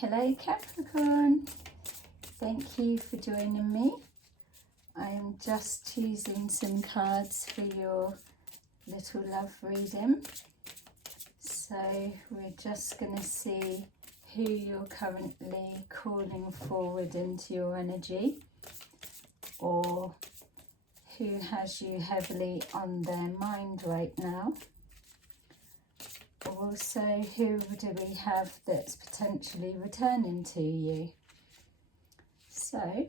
Hello Capricorn, thank you for joining me. I am just choosing some cards for your little love reading. So we're just going to see who you're currently calling forward into your energy, or who has you heavily on their mind right now. Also, who do we have that's potentially returning to you? So,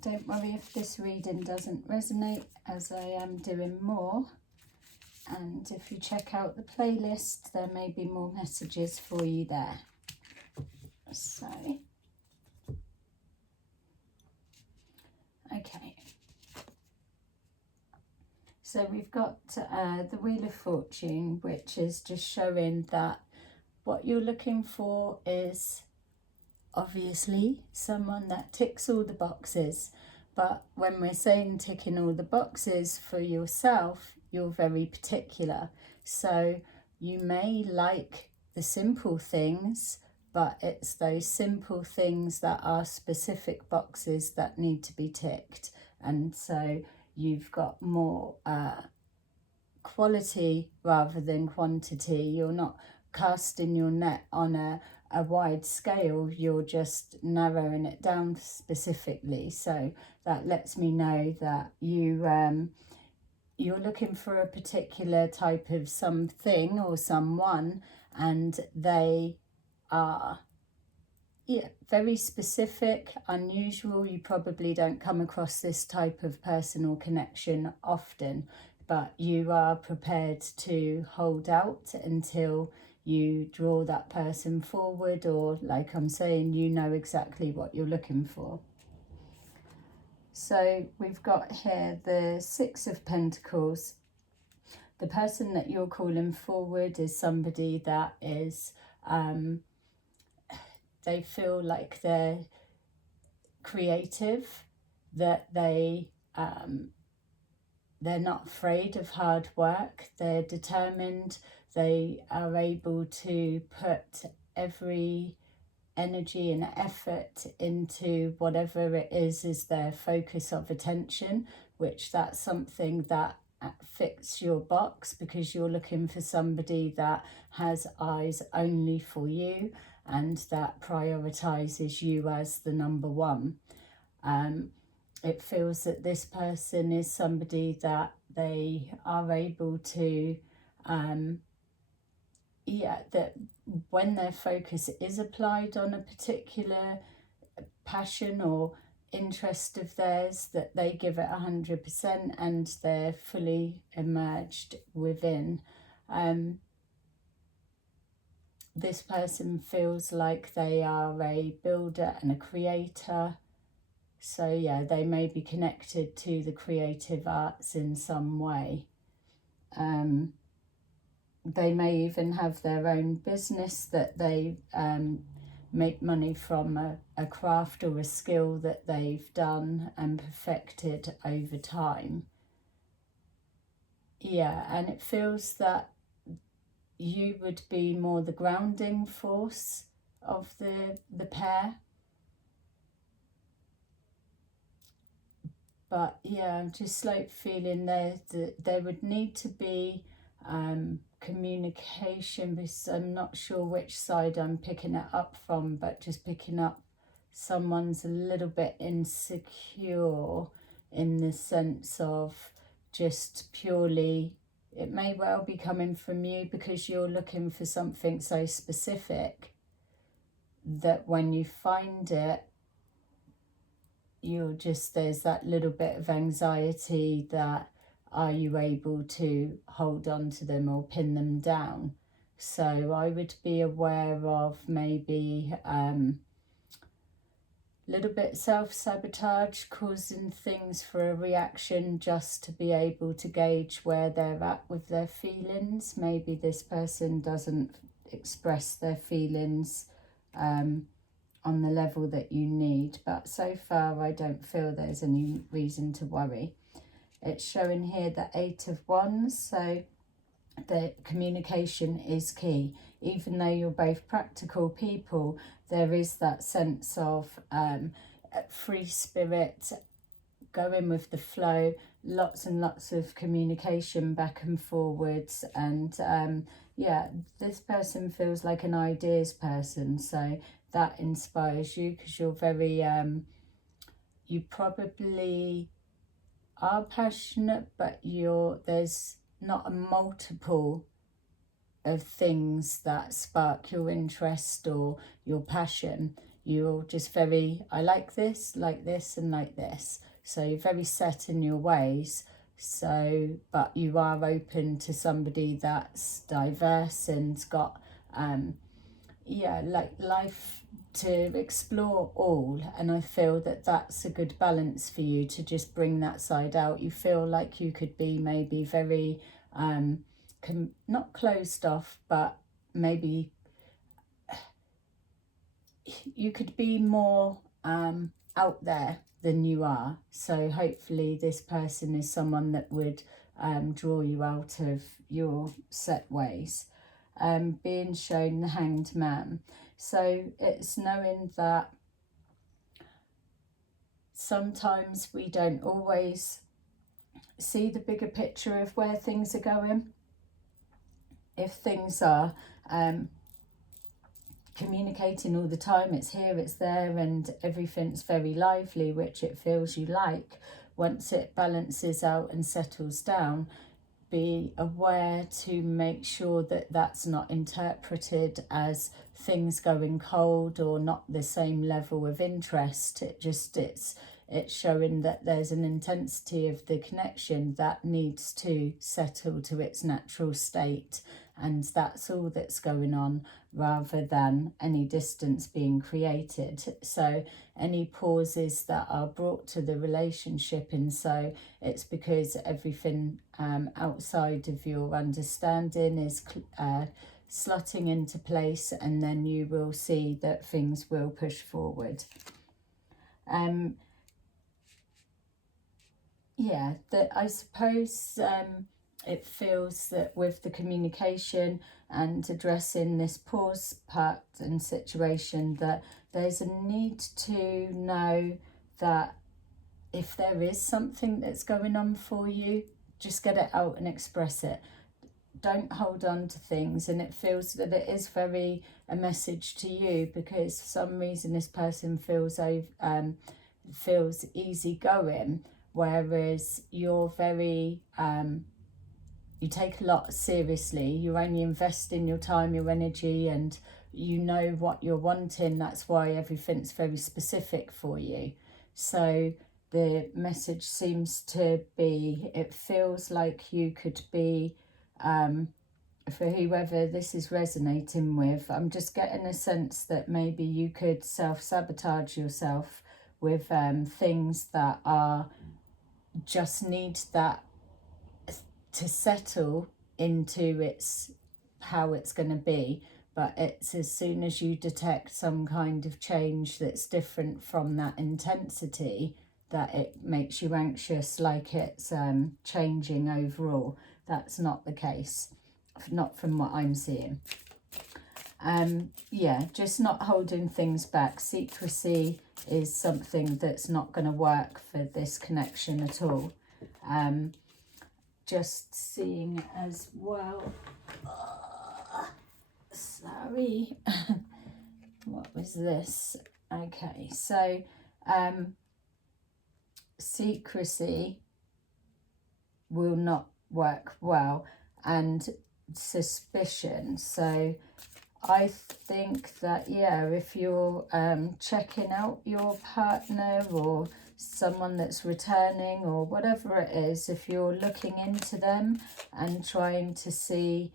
don't worry if this reading doesn't resonate, as I am doing more. And if you check out the playlist, there may be more messages for you there. So, okay. So we've got the Wheel of Fortune, which is just showing that what you're looking for is obviously someone that ticks all the boxes. But when we're saying ticking all the boxes for yourself, you're very particular. So you may like the simple things, but it's those simple things that are specific boxes that need to be ticked. And so you've got more quality rather than quantity. You're not casting your net on a wide scale, you're just narrowing it down specifically. So that lets me know that you're looking for a particular type of something or someone, and they are very specific, unusual. You probably don't come across this type of personal connection often, but you are prepared to hold out until you draw that person forward, or like I'm saying, you know exactly what you're looking for. So we've got here the Six of Pentacles. The person that you're calling forward is somebody that is they feel like they're creative, that they're not afraid of hard work, they're determined, they are able to put every energy and effort into whatever it is their focus of attention, which that's something that fits your box, because you're looking for somebody that has eyes only for you and that prioritizes you as the number one. It feels that this person is somebody that they are able to that when their focus is applied on a particular passion or interest of theirs, that they give it 100% and they're fully immersed within. This person feels like they are a builder and a creator. So yeah, they may be connected to the creative arts in some way. They may even have their own business that they make money from, a craft or a skill that they've done and perfected over time. Yeah, and it feels that you would be more the grounding force of the pair. But yeah, I'm just like feeling there would need to be communication, because I'm not sure which side I'm picking it up from, but just picking up someone's a little bit insecure in the sense of just purely, it may well be coming from you because you're looking for something so specific that when you find it, you're just, there's that little bit of anxiety that, are you able to hold on to them or pin them down? So I would be aware of maybe little bit self-sabotage, causing things for a reaction just to be able to gauge where they're at with their feelings. Maybe this person doesn't express their feelings on the level that you need, but so far I don't feel there's any reason to worry. It's showing here the Eight of Wands, so the communication is key. Even though you're both practical people, there is that sense of free spirit, going with the flow, lots and lots of communication back and forwards. And yeah, this person feels like an ideas person, so that inspires you, because you're very you probably are passionate, but there's not a multiple of things that spark your interest or your passion. You're just very, I like this, and like this. So you're very set in your ways. So, but you are open to somebody that's diverse and's got, yeah, like life to explore all. And I feel that that's a good balance for you, to just bring that side out. You feel like you could be maybe very, not closed off, but maybe you could be more out there than you are. So hopefully this person is someone that would draw you out of your set ways. Being shown the Hanged Man. So it's knowing that sometimes we don't always see the bigger picture of where things are going. If things are communicating all the time, it's here, it's there, and everything's very lively, which it feels you like, once it balances out and settles down, be aware to make sure that that's not interpreted as things going cold or not the same level of interest. It's showing that there's an intensity of the connection that needs to settle to its natural state, and that's all that's going on, rather than any distance being created. So any pauses that are brought to the relationship, and so it's because everything outside of your understanding is slotting into place, and then you will see that things will push forward. Yeah, that I suppose it feels that with the communication and addressing this pause part and situation, that there's a need to know that if there is something that's going on for you, just get it out and express it. Don't hold on to things. And it feels that it is very a message to you, because for some reason this person feels easygoing, whereas you're very you take a lot seriously. You only invest in your time, your energy, and you know what you're wanting. That's why everything's very specific for you. So the message seems to be, it feels like you could be, for whoever this is resonating with, I'm just getting a sense that maybe you could self-sabotage yourself with things that are just need that to settle into how it's going to be. But it's as soon as you detect some kind of change that's different from that intensity, that it makes you anxious, like it's changing overall. That's not the case, not from what I'm seeing. Yeah, just not holding things back. Secrecy is something that's not going to work for this connection at all. Just seeing as well. Sorry. What was this? Okay, so secrecy will not work well, and suspicion. So I think that, yeah, if you're checking out your partner or someone that's returning or whatever it is, if you're looking into them and trying to see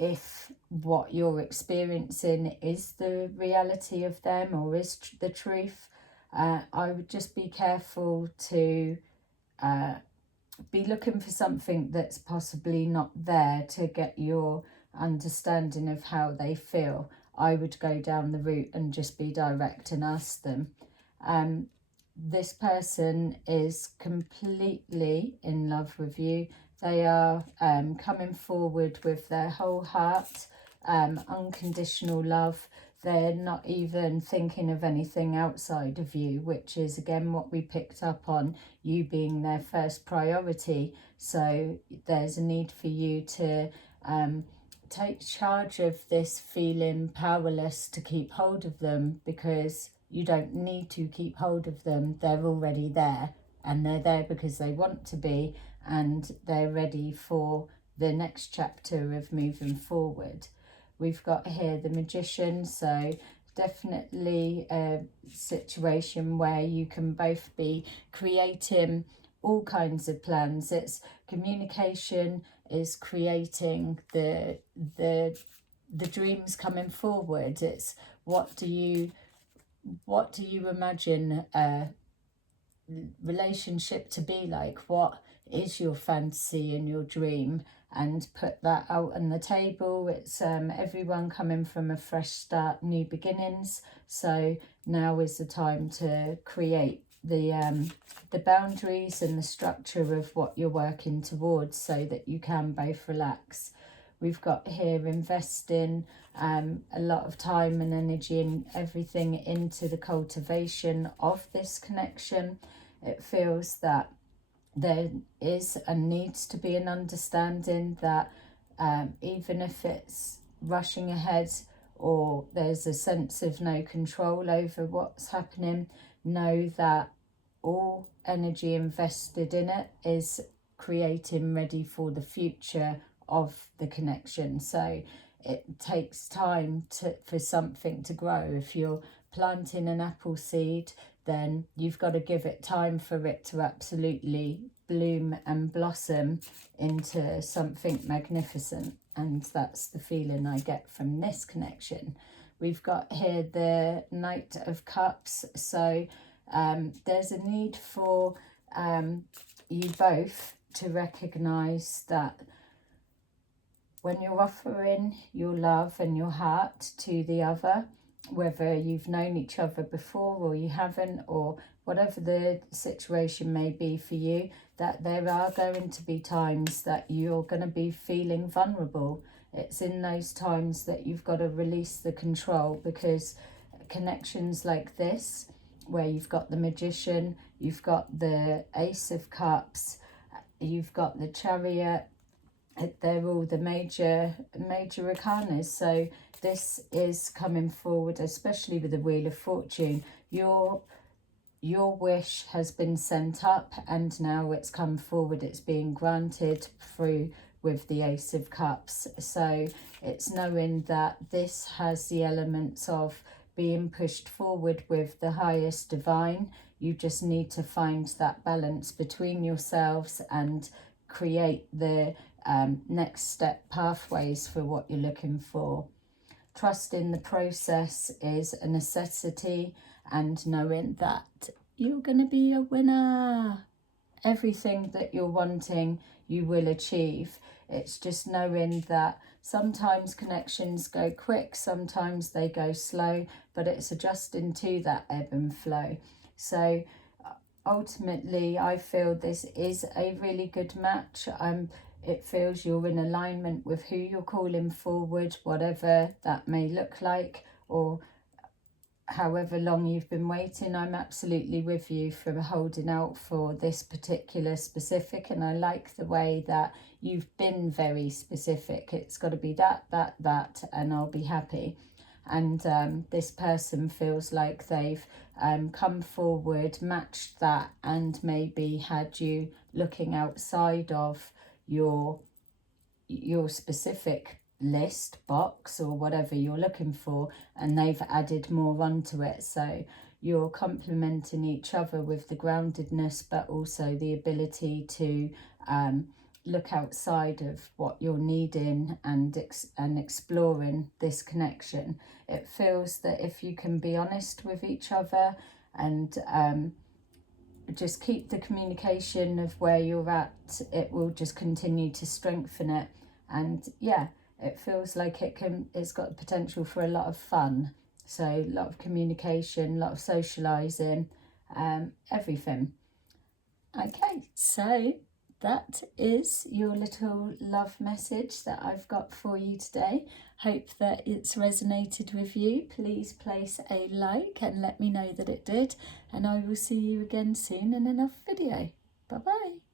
if what you're experiencing is the reality of them or is the truth, I would just be careful to be looking for something that's possibly not there to get your understanding of how they feel. I would go down the route and just be direct and ask them. This person is completely in love with you. They are coming forward with their whole heart, unconditional love. They're not even thinking of anything outside of you, which is again what we picked up on, you being their first priority. So there's a need for you to take charge of this feeling powerless to keep hold of them, because you don't need to keep hold of them. They're already there, and they're there because they want to be, and they're ready for the next chapter of moving forward. We've got here the Magician, so definitely a situation where you can both be creating all kinds of plans. It's communication, is creating the dreams coming forward. It's what do you imagine a relationship to be like? What is your fantasy and your dream? And put that out on the table. It's everyone coming from a fresh start, new beginnings. So now is the time to create the boundaries and the structure of what you're working towards, so that you can both relax. We've got here investing a lot of time and energy and everything into the cultivation of this connection. It feels that there is and needs to be an understanding that even if it's rushing ahead or there's a sense of no control over what's happening, know that all energy invested in it is creating ready for the future of the connection. So it takes time for something to grow. If you're planting an apple seed, then you've got to give it time for it to absolutely bloom and blossom into something magnificent. And that's the feeling I get from this connection. We've got here the Knight of Cups. So there's a need for you both to recognise that when you're offering your love and your heart to the other, whether you've known each other before or you haven't, or whatever the situation may be for you, that there are going to be times that you're going to be feeling vulnerable. It's in those times that you've got to release the control, because connections like this, where you've got the Magician, you've got the Ace of Cups, you've got the Chariot, they're all the major arcanas. So this is coming forward, especially with the Wheel of Fortune. Your wish has been sent up, and now it's come forward. It's being granted through with the Ace of Cups. So it's knowing that this has the elements of being pushed forward with the highest divine. You just need to find that balance between yourselves and create the next step pathways for what you're looking for. Trust in the process is a necessity, and knowing that you're going to be a winner. Everything that you're wanting, you will achieve. It's just knowing that sometimes connections go quick, sometimes they go slow, but it's adjusting to that ebb and flow. So ultimately, I feel this is a really good match. It feels you're in alignment with who you're calling forward, whatever that may look like, or however long you've been waiting. I'm absolutely with you for holding out for this particular specific, and I like the way that you've been very specific. It's got to be that, and I'll be happy. And this person feels like they've come forward, matched that, and maybe had you looking outside of your specific list box or whatever you're looking for, and they've added more onto it. So you're complementing each other with the groundedness, but also the ability to look outside of what you're needing and exploring this connection. It feels that if you can be honest with each other and just keep the communication of where you're at, it will just continue to strengthen it. And yeah, it feels like it's got the potential for a lot of fun. So a lot of communication, a lot of socializing, everything. Okay, so that is your little love message that I've got for you today. Hope that it's resonated with you. Please place a like and let me know that it did. And I will see you again soon in another video. Bye bye.